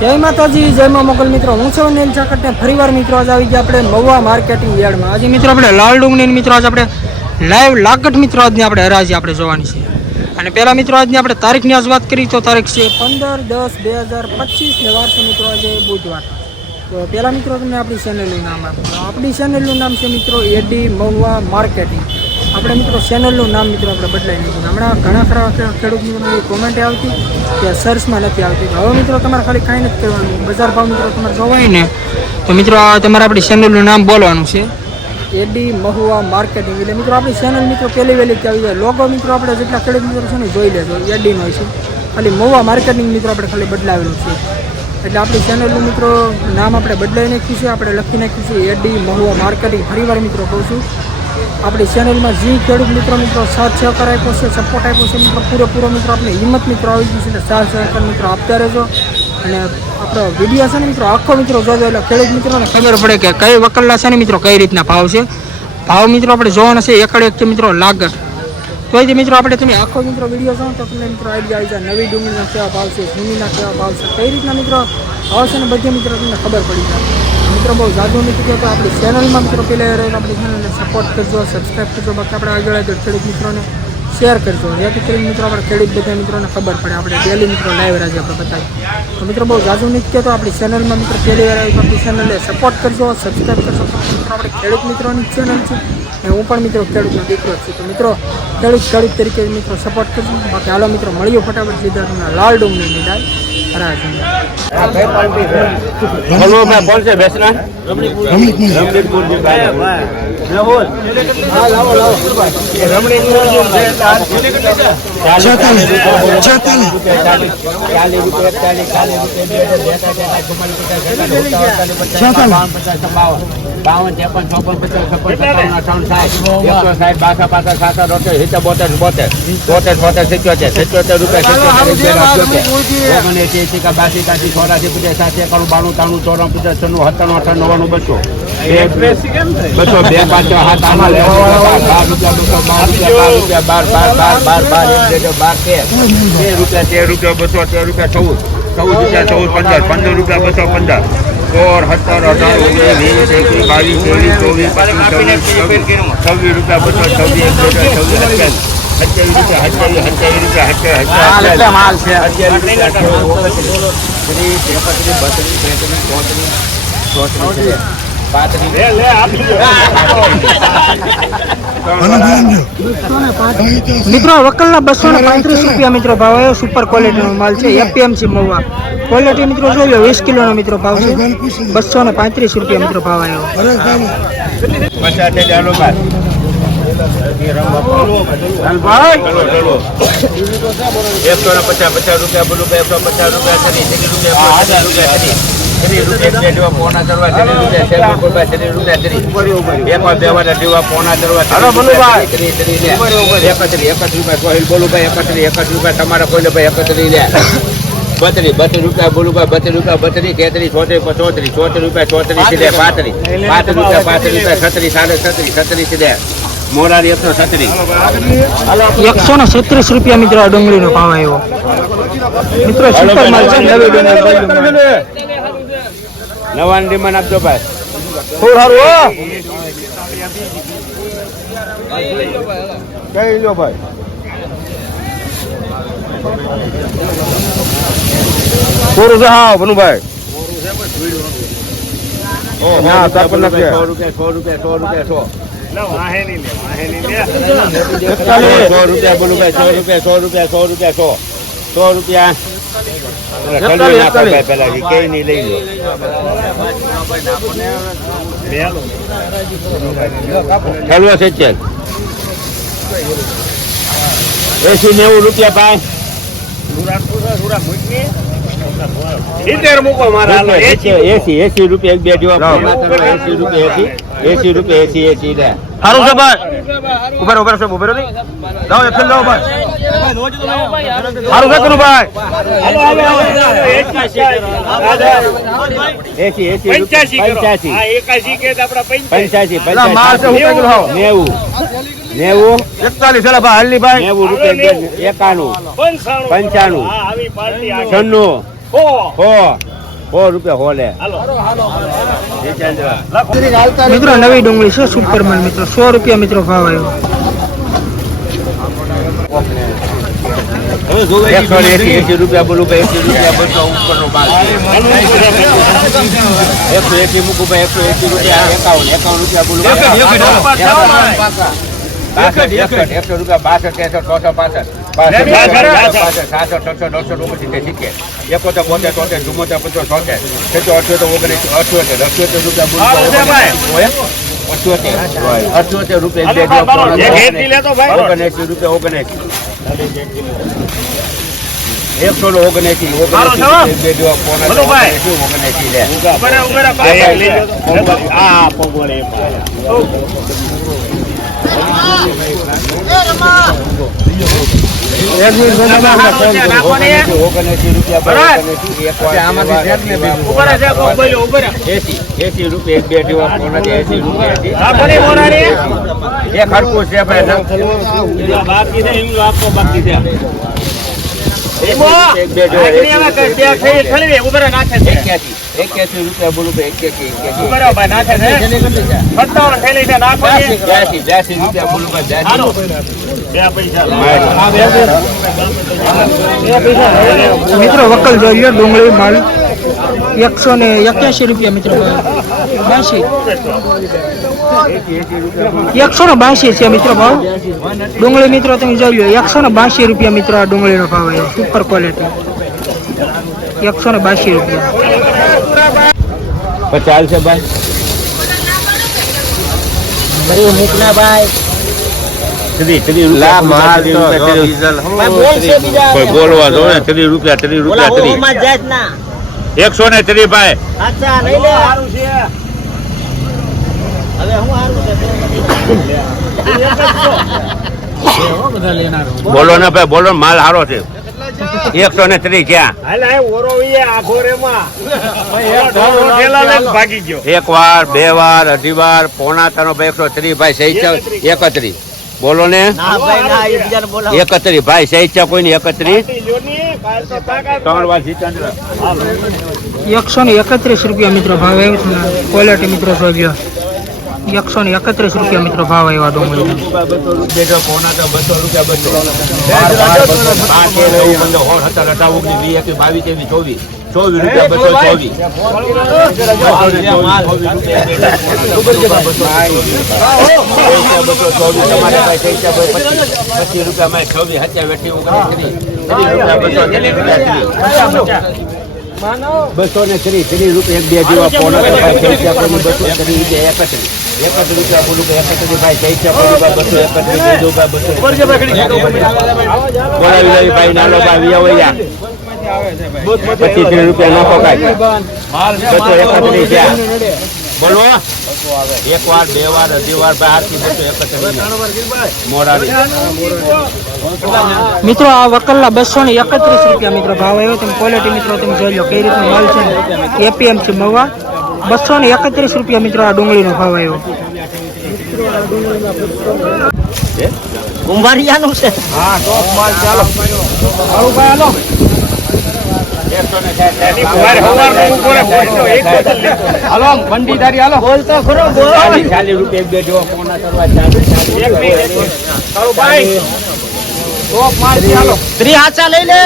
જય માતાજી, જય મા મોગલ મિત્રો. હું છું નીલ ચાકટ ને ફરીવાર મિત્રો આજે આવી ગયા આપણે મહુવા માર્કેટિંગ યાર્ડમાં. આજે મિત્રો આપણે લાલ ડુંગળીની મિત્રો આજે આપણે લાઈવ લાગટ મિત્રો આજની આપણે હરાજી આપણે જોવાની છે. અને પહેલા મિત્રો આજની આપણે તારીખની આજ વાત કરી તો તારીખ છે 15/10/2025 ને વાર છે મિત્રો આજે બુધવાર. તો પહેલા મિત્રો તમને આપણી ચેનલનું નામ આપો. આપણી ચેનલનું નામ છે મિત્રો એડી મહુવા માર્કેટિંગ. આપણે મિત્રો ચેનલનું નામ મિત્રો આપણે બદલાઈ નાખ્યું. હમણાં ઘણા ખરા ખેડૂત મિત્રોની કોમેન્ટ આવતી કે સર્ચમાં નથી આવતી. હવે મિત્રો તમારે ખાલી કાંઈ નથી કરવાનું, બજાર ભાવ મિત્રો તમારે જોવાય ને તો મિત્રો તમારે આપણી ચેનલનું નામ બોલવાનું છે એડી મહુવા માર્કેટિંગ. એટલે મિત્રો આપણી ચેનલ મિત્રો પહેલી વહેલી આવી જાય. લોગો મિત્રો આપણે જેટલા ખેડૂત મિત્રો છે ને જોઈ લેજો, એડીનો હોય છે. ખાલી મહુવા માર્કેટિંગ મિત્રો આપણે ખાલી બદલાવેલું છે. એટલે આપણી ચેનલનું મિત્રો નામ આપણે બદલાઈ નાખ્યું છે, આપણે લખી નાખ્યું છે એડી મહુવા માર્કેટિંગ. ફરીવાર મિત્રો કહું છું, આપણી ચેનલમાં જે ખેડૂત મિત્રો સાથ સહકાર આપ્યો છે, સપોર્ટ આપ્યો છે મિત્રો પૂરેપૂરો મિત્રો આપણે હિંમત મિત્રો આવી ગઈ છે. એટલે સાથ સહકાર મિત્રો આપતા રહેજો. અને આપણો વિડીયો છે ને મિત્રો આખો મિત્રો જોજો, એટલે ખેડૂત મિત્રોને ખબર પડે કે કઈ વકલના છે ને મિત્રો કઈ રીતના ભાવ છે. ભાવ મિત્રો આપણે જોવાના છે એક મિત્રો લાગત. તો એ મિત્રો આપણે તમે આખો મિત્રો વિડીયો જોવો તો તમને મિત્રો આઈડિયા આવી જાય. નવી ડુંગળીના કેવા ભાવ છે, જૂનીના કેવા ભાવ છે, કઈ રીતના મિત્રો ભાવ છે ને બધી મિત્રો તમને ખબર પડી જાય. મિત્રો બહુ જાદુ નથી કહેતો, આપણી ચેનલમાં મિત્રો પહેલાં રહે આપણી ચેનલને સપોર્ટ કરજો, સબસ્ક્રાઈબ કરજો. બાકી આપણે આગળ ખેડૂત મિત્રોને શેર કરજો, જેથી કરીને મિત્રો આપણે ખેડૂત બધા મિત્રોને ખબર પડે. આપણે ડેલી મિત્રો લાઈવ રાજી આપણે બતાવીએ. તો મિત્રો બહુ જાદુ નથી કહેતો, આપણી ચેનલમાં મિત્રો પહેલી વાર આવી તો આપણી ચેનલને સપોર્ટ કરજો, સબસ્ક્રાઈબ કરજો. મિત્રો આપણે ખેડૂત મિત્રોની ચેનલ છે અને હું પણ મિત્રો ખેડૂતનો દીકરો છું. તો મિત્રો ખેડૂત તરીકે મિત્રો સપોર્ટ કરજો. બાકી હાલો મિત્રો મળીએ ફટાફટ સીધા તમને લાલ ડુંગળીની દાળ હરાજી. બાવન 53 54 55 56 57 58 60 62 63 64 રૂપિયા 16 17 18 19 20 21 22 23 24 મિત્રો વકલના 235 રૂપિયા મિત્રો ભાવ આવ્યો. સુપર ક્વોલિટીનો માલ છે, એપીએમસી મહુવા ક્વોલિટી મિત્રો જોઈ લો. 20 કિલોનો મિત્રો ભાવ છે, 235 રૂપિયા મિત્રો ભાવ આવ્યો. તમારા કોઈ ભાઈ 31 લે 32 રૂપિયા બોલું ભાઈ 32 રૂપિયા 32 33 34 રૂપિયા 34 લે 35 રૂપિયા 36 37 લે મોરારી 136 રૂપિયા મિત્રો ડુંગળીનો ભાવ આવ્યો. મિત્રો સુપર માલ છે, નવી ડુંગળી નવા ડિમાન્ડ આપજો ભાઈ. થોડું સારું હો કઈ લો ભાઈ. થોડું છે હા ભનુભાઈ. ના 100 રૂપિયા 100 રૂપિયા 100 રૂપિયા બોલું ભાઈ 100 રૂપિયા 100 રૂપિયા પેલા કઈ નહીં લઈ લો. હલવા છે 80-90 રૂપિયા ભાઈ. 80 રૂપિયા એક બે જેવા 80 રૂપિયા 80 લે. સારું છે ભાઈ. ઉભેર નહીં લાવો એક લાવો ભાઈ. સારું છે કરું ભાઈ. 41 ભાઈ હલ્લી ભાઈ 90 રૂપિયા 91 95 96 હો 100 રૂપિયા હો લે મિત્રો નવી ડુંગળી છે સુપરમાલ મિત્રો 100 રૂપિયા મિત્રો ભાવ આવ્યો. 180 રૂપિયા બોલું ભાઈ 80 રૂપિયા બસો ઉપરનો માલ 180 મૂકું ભાઈ 180 રૂપિયા 51 રૂપિયા બોલું 100 રૂપિયા 62 રૂપિયા બોલું મિત્રો વકલ જોઈ લો ડુંગળી માલ 181 રૂપિયા મિત્રો 182 છે મિત્રો ભાવ ડુંગળી મિત્રો તમે જોઈ લો 182 રૂપિયા મિત્રો આ ડુંગળીનો ભાવ આવ્યો સુપર ક્વોલિટી 182 રૂપિયા 50 છે ભાઈ મૂકના ભાઈ બોલવા દો ને 30 રૂપિયા 30 130 ભાઈ બોલો ને ભાઈ બોલો માલ સારો છે 130 ક્યાં એક વાર બે વાર અઢી વાર પોણા 3 ભાઈ 130 ભાઈ સહી 31 બોલો ને 31 ભાઈ સહી છે કોઈ નહીં 31 3 વાર જીતેન્દ્ર 131 રૂપિયા મિત્રો ભાવ આવ્યો છે ક્વોલિટી મિત્રો જોઈ લો 131 રૂપિયા મિત્રો ભાવ આવ્યા ડુંગળી બસો ને 30 રૂપિયા 2 જેવા પોણા 31 રૂપિયા બોલું 31 ભાઈ જઈ છે 231 ભાઈ નાનો ભાઈ આવ્યા 25 રૂપિયા નાખો કાંઈ 231 બોલો એક વાર બે વાર અઢી વાર ભાઈ 231 મોરારી મિત્રો આ વકલના 231 રૂપિયા મિત્રો ભાવ આવ્યો તમે ક્વોલિટી મિત્રો તમે જોઈ લો કઈ રીતનો માલ છે એપીએમસી મવા 231 રૂપિયા મિત્રો આ ડુંગળીનો ભાવ આવ્યો કુંભારિયાનું છે હા ટોપ માલ ચાલો હાલો ભાઈ હાલો હાલો બંડીદારી હાલો બોલતો ખરો બોલો 40 રૂપિયા બે જેવા પોણા કરવા ભાઈ ટોપ માલ ચાલો 3 હાચા લઈ લે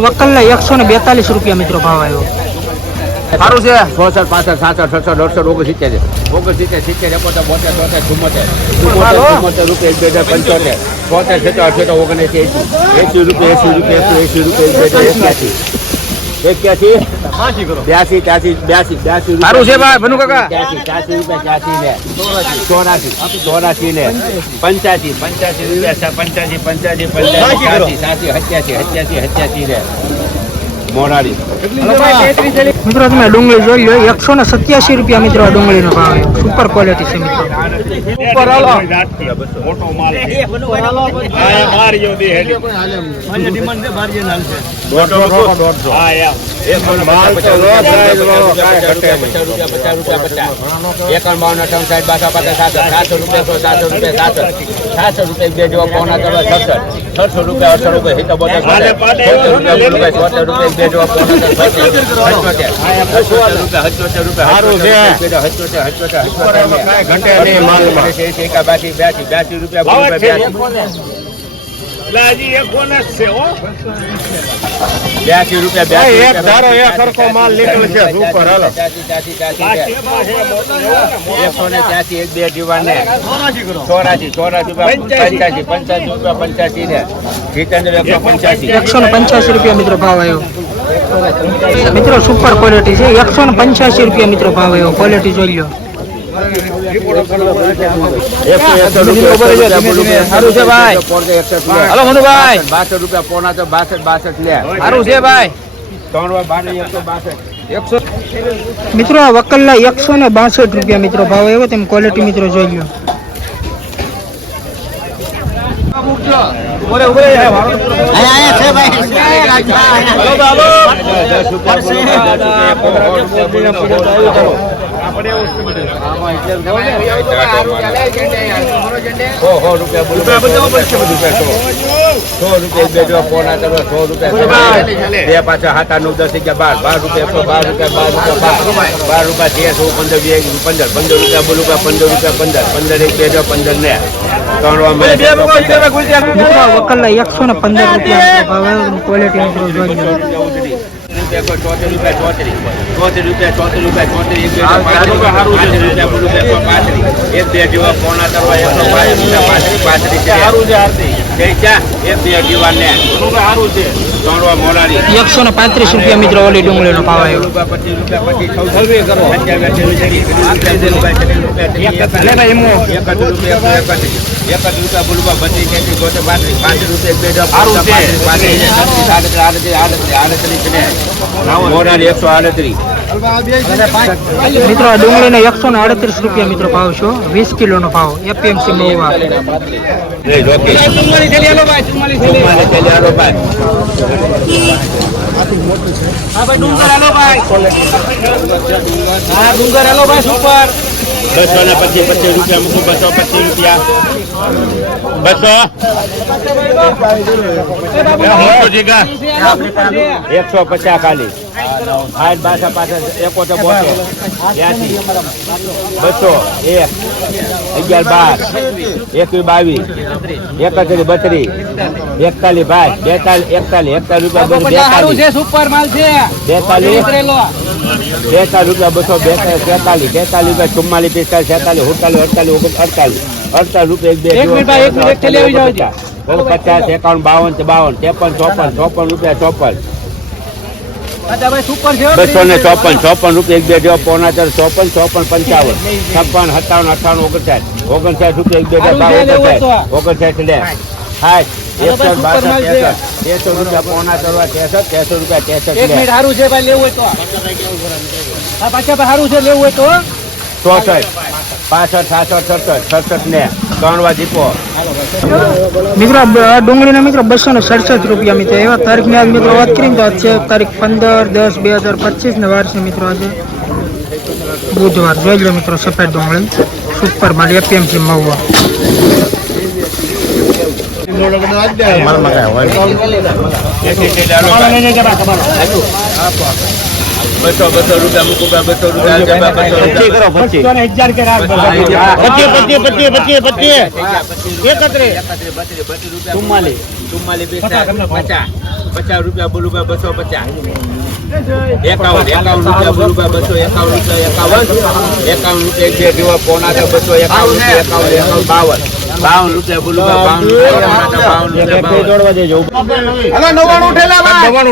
વકલના 142 રૂપિયા મિત્રો ભાવ આવ્યો સારું છે 64 65 66 67 68 69 70 સારું છે ભાઈ ભનુ કાકા 84 રૂપિયા 84 ને 85 રૂપિયા 85 ને મોરારી મિત્રો તમે ડુંગળી જોઈ લો 187 રૂપિયા મિત્રો આ ડુંગળીનો ભાવ છે. સુપર ક્વોલિટી છે મિત્રો. મોટો માલ આ માર્યો દે હેડી મને ડિમાન્ડ છે બાર જન હાલશે 150 હા યાર એક માલ તો રોજ જાય કાય ઘટે નહીં 51 52 58 700 રૂપિયા 700 રૂપિયા બે જેવા પોણા કરવા 600 રૂપિયા 800 રૂપિયા હિતા બોટા 70 રૂપિયા બે જેવા પોણા સારું છે કાય ઘટે નહીં માલમાં બાકી 82 રૂપિયા લાજી એક બોનસ છે હો 82 રૂપિયા એક ધારો એક સરખો માલ નીકળે છે સુપર હાલો 183 એક બે દીવાન ને 84 રૂપિયા 85 રૂપિયા 85 ને જીતેન્દ્ર 185 રૂપિયા મિત્રો ભાવ આવ્યો મિત્રો. સુપર ક્વોલિટી છે. 185 રૂપિયા મિત્રો ભાવ આવ્યો. ક્વોલિટી જોઈ લો. સારું છે ભાઈ. હાલો મનુભાઈ 62 રૂપિયા પોણા તો 62 લે સારું છે ભાઈ. 162 મિત્રો આ વકલના 162 રૂપિયા મિત્રો ભાવ આવ્યો. તેમ ક્વોલિટી મિત્રો જોઈ લો. પાછા હાથા 9 10 11 12 રૂપિયા 15 રૂપિયા 15 રૂપિયા 15 એક 2 15 ને મિત્રો આ વકલના 115 રૂપિયા ભાવ આવ્યો. ક્વોલિટી મિત્રો જોઈ લો. 74 રૂપિયા એક બે જેવા પોણા કરવા 135 રૂપિયા મિત્રો ઓલી ડુંગળીનો ભાવ આવ્યો. 138 મિત્રો આ ડુંગળીને 138 રૂપિયા મિત્રો ભાવ છો. 20 કિલોનો ભાવ એપીએમસી મહુવા. સુપર 225 રૂપિયા મૂકું 225 રૂપિયા 150 ખાલી 8 પાછળ 71 200 1 11 12 21 22 31 ભાઈ 41 રૂપિયા સુપર માલ છે 42 રૂપિયા 243 44 44 48 રૂપિયા 50 51 52 53 54 રૂપિયા 54 254 રૂપિયા એક બે જેવા પોણા 54 55 56 57 58 59 રૂપિયા એક બે 59 લે 60 રૂપિયા પોણા 63 રૂપિયા સારું છે ભાઈ લેવું હોય તો પાછા સારું છે લેવું હોય તો 64 65 66 ને 3 વા દીપો મિત્રો આ ડુંગળીના મિત્રો 267 રૂપિયા મિત્રો. એવા તારીખની આજ મિત્રો વાત કરીને તો આજ છે તારીખ 15/10/2025 ને વાર છે મિત્રો આજે બુધવાર. જોઈ લો મિત્રો સફેદ ડુંગળી સુપર માલ એપીએમસી મહુવા. બસો રૂપિયા મૂકું 200 રૂપિયા 50 રૂપિયા બોલું 250 51 રૂપિયા બોલું 251 રૂપિયા 51 રૂપિયા જે જેવા પોણા 251 રૂપિયા 52 રૂપિયા બોલું 52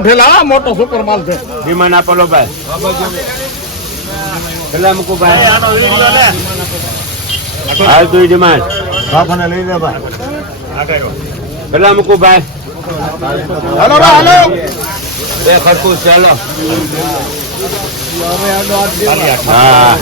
ઠેલા મોટો સુપર માલ છે વિમાન આપેલો ભાઈ કેટલા મૂકું ભાઈ હાલ તું ડિમાન્ડ લઈ લે ભાઈ કેટલા મૂકું ભાઈ હાલો બે ખરખું ચાલો હા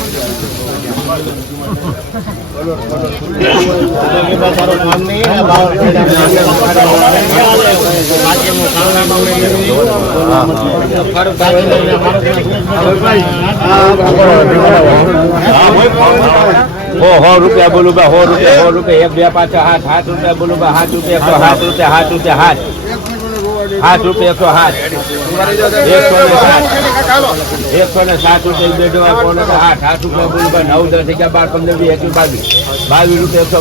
સો રૂપિયા બોલું બા 100 રૂપિયા 1 2 5 7 રૂપિયા બોલું બા 7 રૂપિયા 7 રૂપિયા 7 રૂપિયા 107 રૂપિયા બે ડોવા કોને 8 રૂપિયા બોલું બા 9 10 11 12 15 20 22 22 રૂપિયા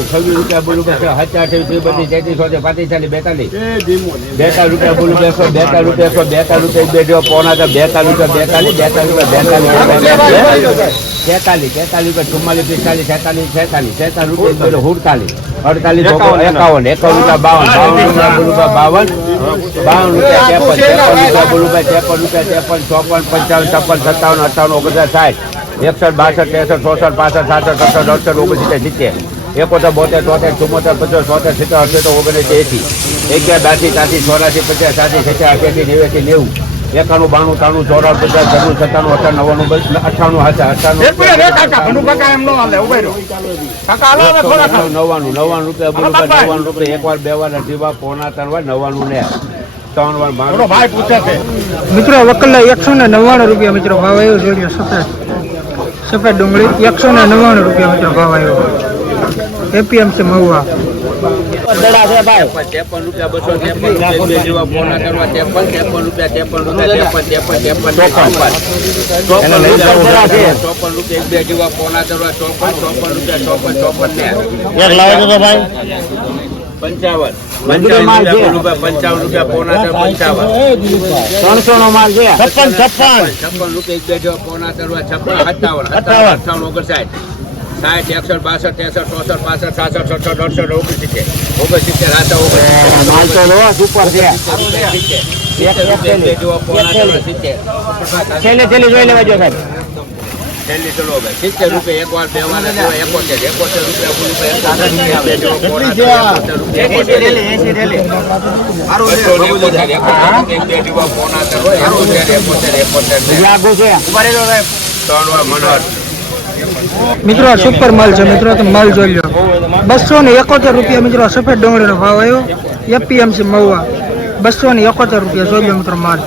26 રૂપિયા બોલું બા 27 28 32 43 રૂપિયા બોલું 42 રૂપિયા બે ડોવા પોણા 42 રૂપિયા 43 રૂપિયા 44 46 રૂપિયા 48 51 52 રૂપિયા 53 54 55 56 57 58 59 60 61 62 63 64 65 66 67 68 69 70 71 72 73 74 75 76 77 79 80 81 82 83 84 85 86 87 88 90 91 92 93 94 95 96 97 98 રૂપિયા બોલો 99 રૂપિયા એક વાર બે વાર અઢી વાર પોણા 3 વાર 99 ને 3 વાર મારો ભાઈ પૂછે છે મિત્રો વકલા 199 રૂપિયા મિત્રો ભાવ આવ્યો જોડ્યો સફેદ ડુંગળી 199 રૂપિયા મિત્રો ભાવ આવ્યો એપીએમસી મહુવા 53 રૂપિયા 253 જેવા પોણા કરવા 53 રૂપિયા 54 રૂપિયા બે જેવા પોણા કરવા 54 રૂપિયા 55 રૂપિયા પોણા 300 નો માલ છે 56 રૂપિયા બે જેવા પોણા કરવા 57 58 59 60 61 62 63 64 65 66 રૂપિયા એક વાર બે વાર 71 મિત્રો સુપર માલ છે મિત્રો તમે માલ જોઈ લો 271 રૂપિયા મિત્રો સફેદ ડુંગળીનો ભાવ આવ્યો એપીએમસી મહુવા 271 રૂપિયા જોઈ લો મિત્રો માલ